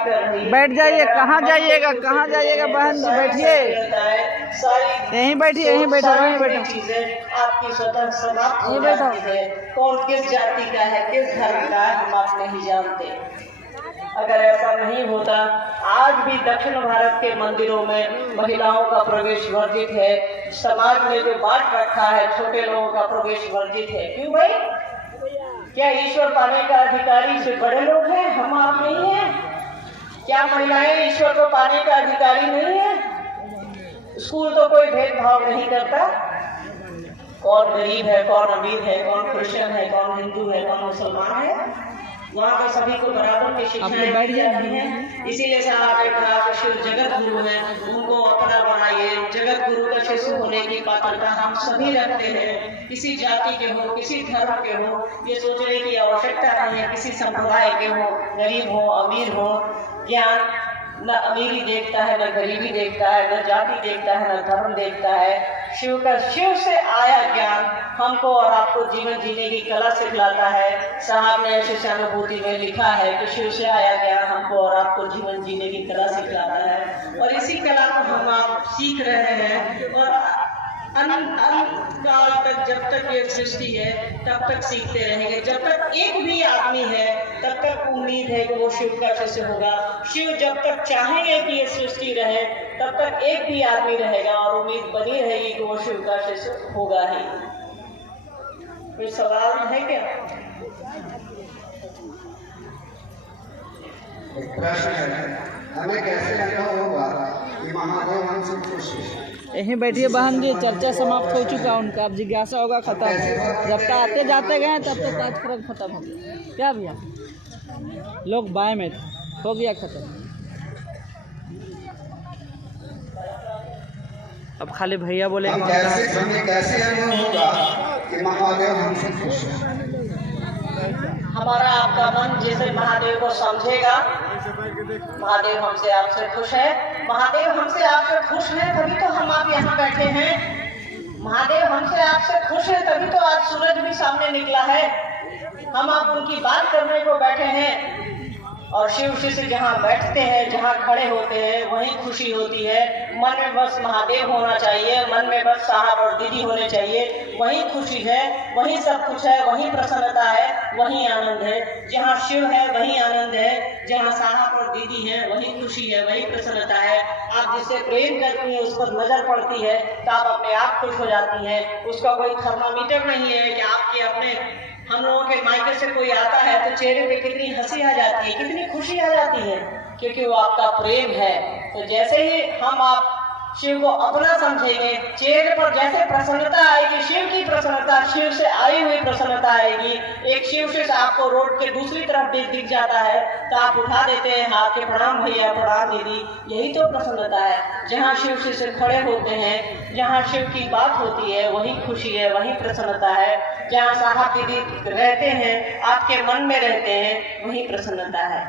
बात कर रही है। बैठ जाइए, कहाँ जाइएगा, कहाँ जाइएगा बहन जी, बैठिए, यहीं बैठिए, यहीं बैठो, यहीं बैठो, चीजें आपकी स्वतः समाप्त हो यहीं बैठो। जाती है। कौन किस जाति का है, किस धर्म का है, हम आप नहीं जानते। अगर ऐसा नहीं होता, आज भी दक्षिण भारत के मंदिरों में महिलाओं का प्रवेश वर्जित है। समाज ने जो बांट रखा है, छोटे लोगों का प्रवेश वर्जित है। क्यों भाई? क्या ईश्वर पाने का अधिकारी से बड़े लोग हैं, हम आप नहीं हैं? क्या महिलाएं ईश्वर को पाने का अधिकारी नहीं है? स्कूल तो कोई भेदभाव नहीं करता। कौन गरीब है, कौन अमीर है, कौन क्रिश्चियन है, कौन हिंदू है, कौन मुसलमान है, वहाँ पे सभी को बराबर की शिक्षा दी जाती है। इसीलिए साहब ने कहा कि शिव जगत गुरु है, उनको अपना बनाइए। जगत गुरु का शिष्य होने की पात्रता हम सभी रखते हैं। किसी जाति के हो, किसी धर्म के हो, ये सोचने की आवश्यकता नहीं है। किसी संप्रदाय के हो, गरीब हो, अमीर हो, ज्ञान न अमीरी देखता है, न गरीबी देखता है, न जाति देखता है, न धर्म देखता है। शिव से आया ज्ञान हमको और आपको जीवन जीने की कला सिखलाता है। साहब ने शिष्यानुभूति में लिखा है कि शिव से आया ज्ञान हमको और आपको जीवन जीने की कला सिखलाता है। और इसी कला को हम आप सीख रहे हैं और अनंत काल तक, जब तक ये सृष्टि है तब तक सीखते रहेंगे। जब तक एक भी आदमी है तब तक उम्मीद है कि वो शिव का शिष्य होगा। शिव जब तक चाहेंगे कि ये सृष्टि रहे तब तक एक भी आदमी रहेगा और उम्मीद बनी रहेगी कि वो शिव का शिष्य होगा ही। कोई सवाल है क्या? एक प्रश्न है, हमें कैसे अनुभव होगा कि महादेव हमसे खुश है? यहीं बैठिए बहन जी, चर्चा समाप्त हो चुका उनका, अब जिज्ञासा होगा खत्म। जब तक आते जाते गए तब तक कार्यक्रम खत्म हो गया। क्या भैया, लोग बाएं में थे, हो गया खत्म। अब खाली भैया बोले हमें कैसे अनुभव होगा कि महादेव हमसे खुश है? हमारा आपका मन जैसे महादेव को समझेगा, महादेव हमसे आपसे खुश है, महादेव हमसे आपसे खुश है तभी तो हम आप यहाँ बैठे हैं। महादेव हमसे आपसे खुश है तभी तो आज सूरज भी सामने निकला है। हम आप उनकी बात करने को बैठे हैं। और शिव शिष्य जहाँ बैठते हैं, जहाँ खड़े होते हैं, वहीं खुशी होती है। मन में बस महादेव होना चाहिए, मन में बस साहब और दीदी होने चाहिए, वहीं खुशी है, वहीं सब कुछ है, वहीं प्रसन्नता है, वहीं आनंद है। जहाँ शिव है वहीं आनंद है, जहाँ साहब और दीदी है वहीं खुशी है, वहीं प्रसन्नता है। आप जिससे प्रेम करती हैं उस पर नजर पड़ती है तो आप अपने आप खुश हो जाती हैं। उसका कोई थर्मामीटर नहीं है कि आपके अपने, हम लोगों के मायके से कोई आता है तो चेहरे पे कितनी हंसी आ जाती है, कितनी खुशी आ जाती है, क्योंकि वो आपका प्रेम है। तो जैसे ही हम आप शिव को अपना समझेंगे, चेहरे पर जैसे प्रसन्नता आएगी, शिव की प्रसन्नता, शिव से आई हुई प्रसन्नता आएगी। एक शिव से आपको रोड के दूसरी तरफ दिख जाता है तो आप उठा देते हैं हाथ के, प्रणाम भैया, प्रणाम दीदी, यही तो प्रसन्नता है। जहाँ शिव से खड़े होते हैं, जहाँ शिव की बात होती है वही खुशी है, वही प्रसन्नता है। जहाँ साहब दीदी रहते हैं, आपके मन में रहते हैं, वही प्रसन्नता है।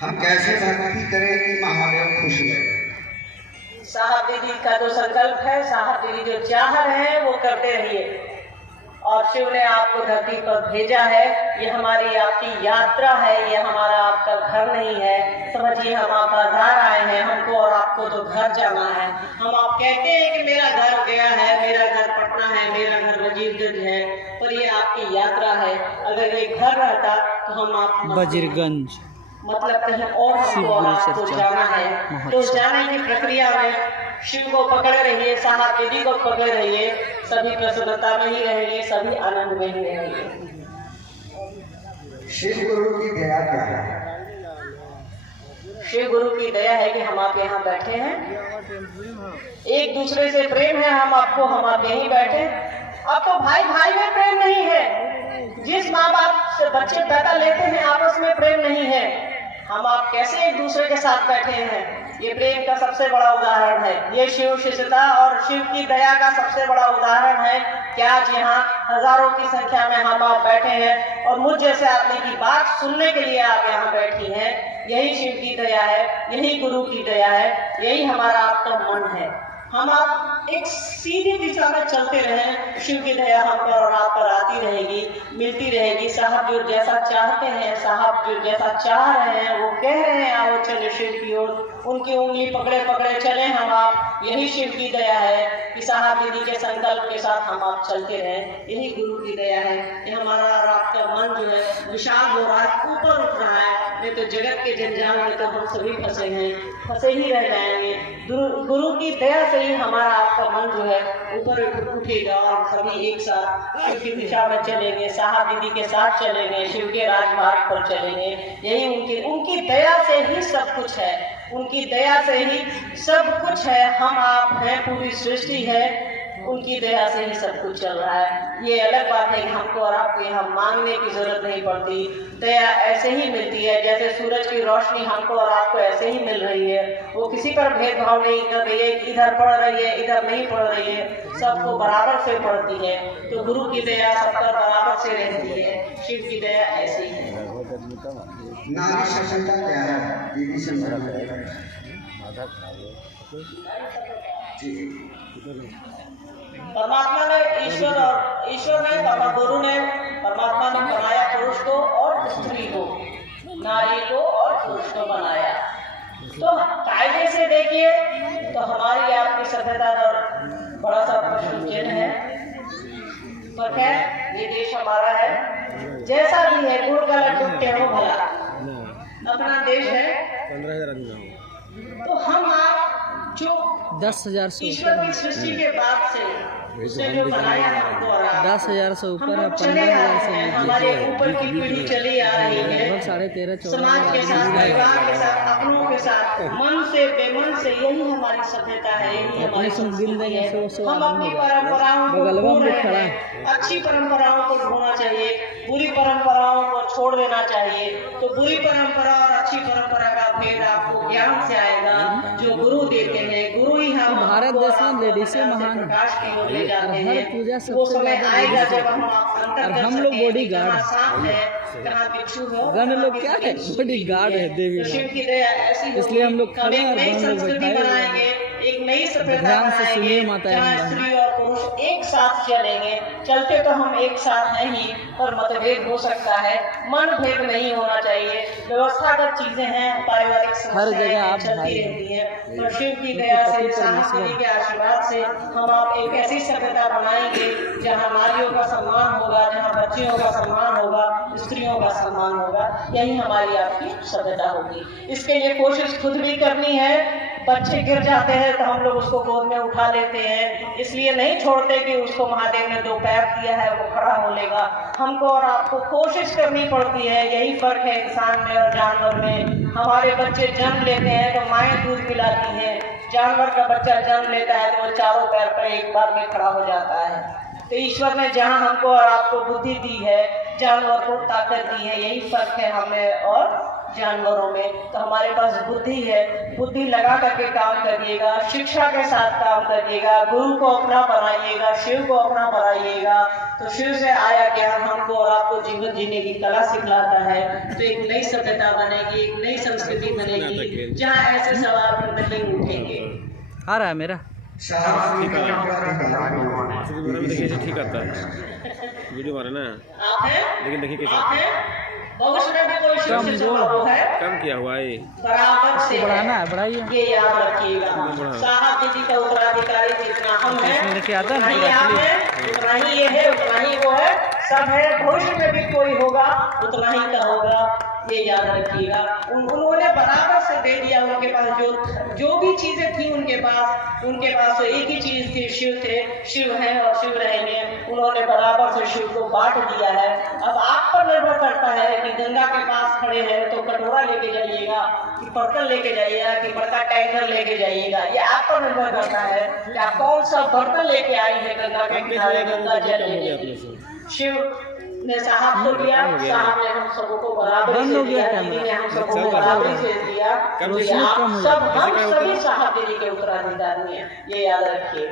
हम कैसे भक्ति करें कि महादेव खुश है? साहब दीदी का जो संकल्प है, साहब दीदी जो चाह रहे हैं वो करते रहिए। और शिव ने आपको धरती पर भेजा है, ये हमारी आपकी यात्रा है, ये हमारा आपका घर नहीं है। समझिए हम आप बाजार आए हैं, हमको और आपको तो घर जाना है। हम आप कहते हैं कि मेरा घर गया है, मेरा घर पटना है, मेरा घर वजीरगंज है, पर ये आपकी यात्रा है। अगर ये घर रहता तो हम आप वजीरगंज मतलब कहीं और हमको आपको जाना है। तो जाने की प्रक्रिया में शिव को पकड़े रहिए, साहब दीदी को पकड़े रहिए, सभी प्रसन्नता में ही रहेंगे, सभी आनंद में ही रहेंगे। शिव गुरु की दया क्या है? शिव गुरु की दया है कि हम आप यहाँ बैठे हैं, एक दूसरे से प्रेम है हम आपको, हम आप यहीं बैठे। अब तो भाई भाई में प्रेम नहीं है, जिस माँ बाप से बच्चे पैदा लेते हैं आपस में प्रेम नहीं है। हम आप कैसे एक दूसरे के साथ बैठे हैं, ये प्रेम का सबसे बड़ा उदाहरण है। ये शिव शिष्यता और शिव की दया का सबसे बड़ा उदाहरण है कि आज यहाँ हजारों की संख्या में हम आप बैठे हैं और मुझ जैसे आदमी की बात सुनने के लिए आप यहाँ बैठी हैं। यही शिव की दया है, यही गुरु की दया है, यही हमारा आपका मन है। हम आप एक सीधी दिशा में चलते रहें, शिव की दया हम पर और आप पर आती रहेगी, मिलती रहेगी। साहब जो जैसा चाहते हैं, साहब जो जैसा चाह रहे हैं, वो कह रहे हैं आओ चले शिव की ओर, उनकी उंगली पकड़े पकड़े चले हम आप। यही शिव की दया है कि साहब दीदी के संकल्प के साथ हम आप चलते रहें। यही गुरु की दया है कि हमारा और आपका मन जो है विशाल हो रहा है, ऊपर उठ रहा है। नहीं तो जगत के जंजाल में तो हम सभी फंसे हैं, फंसे ही रह जाएंगे। गुरु की दया से ही हमारा आपका मन जो है ऊपर उठेगा और सभी एक साथ शिव की दिशा में चलेंगे, साहब दीदी के साथ चलेंगे, शिव के राजमार्ग पर चलेंगे। यही उनकी दया से ही सब कुछ है, उनकी दया से ही सब कुछ है। हम आप हैं, पूरी सृष्टि है, उनकी दया से ही सब कुछ चल रहा है। ये अलग बात है कि हमको और आपको यहाँ मांगने की जरूरत नहीं पड़ती, दया ऐसे ही मिलती है जैसे सूरज की रोशनी हमको और आपको ऐसे ही मिल रही है। वो किसी पर भेदभाव नहीं कर रही है, इधर पड़ रही है इधर नहीं पड़ रही है, सबको बराबर से पड़ती है। तो गुरु की दया सब पर बराबर से रहती है, शिव की दया ऐसी है। नारी सफलता क्या है दीदी से परमात्मा ने ईश्वर ने गुरु ने परमात्मा ने बनाया पुरुष को और स्त्री को, नारी को और पुरुष को बनाया। तो कायदे से देखिए तो हमारी आपकी सभ्यता पर बड़ा सा प्रश्न चिन्ह है। पर खैर ये देश हमारा है, जैसा भी है, गुड़ का लड्डू टेढ़ो भला, अपना देश है। तो हम आप जो 10,000 से ईश्वर की सृष्टि के बाद से उसने जो बनाया है हमको और आप, 10,000 से ऊपर है, 15,000 से नीचे हमारे ऊपर की पीढ़ी चली आ रही है, 13.5-14 समाज के साथ, परिवार के साथ, अपनों के साथ, मन से बेमन से। यही हमारी सभ्यता है, यही हमारी संस्कृति है। हम अपनी परंपराओं को ढूंढ रहे हैं, अच्छी परंपराओं को ढूंढना चाहिए, बुरी परंपराओं को छोड़ देना चाहिए। तो बुरी परंपरा और अच्छी परंपरा का भेद आपको ज्ञान से आएगा, जो गुरु देते हैं। गुरु ही हम भारत देश में लेडीसें महान प्रकाश की ओर ले जाते हर हैं। पूजा वो सबसे समय ज्यादा आएगा लेडीसें जब हम अंतर और कर हम लोग सकेंगे बॉडीगार्ड कहाँ सांप है, कहाँ बिच्छू है, गण लोग क्या है, बॉडीगार्ड है देवी तो शिव लोग। की दया ऐसी होगी। इसलिए हम लोग खड़े एक हैं और नई हम लोग संस्कृति बैठाए हुए हैं। बनाएंगे, एक नई सभ्यता ध्यान से सुनिए बनाएंगे, माताएं जहाँ बहन। स्त्री और पुरुष एक साथ चलेंगे। चलते तो हम एक साथ हैं ही, पर मतभेद हो सकता है, मन भेद नहीं होना चाहिए। व्यवस्थागत चीजें हैं, पारिवारिक हर जगह आप चलती भाई रहती है। पर शिव की दया से, साहब दीदी के आशीर्वाद से हम आप एक ऐसी सभ्यता बनाएंगे जहाँ नारियों का सम्मान होगा, जहाँ बच्चियों का सम्मान होगा, स्त्रियों का सम्मान होगा। यही हमारी आपकी सभ्यता होगी। इसके लिए कोशिश खुद भी करनी है। बच्चे गिर जाते हैं तो हम लोग उसको गोद में उठा लेते हैं, इसलिए नहीं छोड़ते कि उसको महादेव ने 2 पैर दिया है वो खड़ा हो लेगा। हमको और आपको कोशिश करनी पड़ती है। यही फर्क है इंसान में और जानवर में। हमारे बच्चे जन्म लेते हैं तो माएँ दूध पिलाती हैं, जानवर का बच्चा जन्म लेता है तो वो 4 पैर पर एक बार में खड़ा हो जाता है। तो ईश्वर ने जहाँ हमको और आपको बुद्धि दी है, जानवर को ताकत दी है। यही फर्क है हमें और जानवरों में। तो हमारे पास बुद्धि है, बुद्धि लगा करके काम करिएगा, शिक्षा के साथ काम करिएगा, गुरु को अपना बनाइएगा, शिव को अपना बनाइएगा। तो शिव से आया ज्ञान हमको और आपको जीवन जीने की कला सिखलाता है। तो एक नई सभ्यता बनेगी, एक नई संस्कृति बनेगी जहाँ ऐसे सवाल नहीं उठेंगे। आ रहा है मेरा ठीक आता है वीडियो मारे ना, आप हैं, लेकिन देखिए कैसे आप हैं, भविष्य में भी कोई शिव से समारोह है, कम किया हुआ है। बराबर से बढ़ाना है, बढ़ाइए। ये याद रखिएगा। साहब दीदी का उत्तराधिकारी जितना हम हैं, देखिए आता है उतना ही ना आप हैं, उतना ही ये है, उतना ही वो है, सब है। भविष्य में भी कोई होगा उतना ही का होगा, ये याद रखिएगा। उन्होंने बराबर से दे दिया। उनके पास जो भी चीजें थी उनके पास तो एक ही चीज थी, शिव थे, शिव हैं और शिव रहेंगे। उन्होंने बराबर से शिव को बांट दिया है। अब आप पर निर्भर करता है कि गंगा के पास खड़े हैं तो कटोरा लेके जाइएगा, कि बर्तन लेके जाइएगा, कि बड़का टैंकर लेके जाइएगा। ये आप पर निर्भर करता है कि आप कौन सा बर्तन लेके आई है गंगा के किनारे गंगा जल लेने। शिव ने साहब को दिया, साहब ने हम सबको बराबरी से दिया, दीदी ने हम सबको बराबरी से दिया। हम सभी साहब दीदी के उत्तराधिकारी हैं, ये याद रखिए।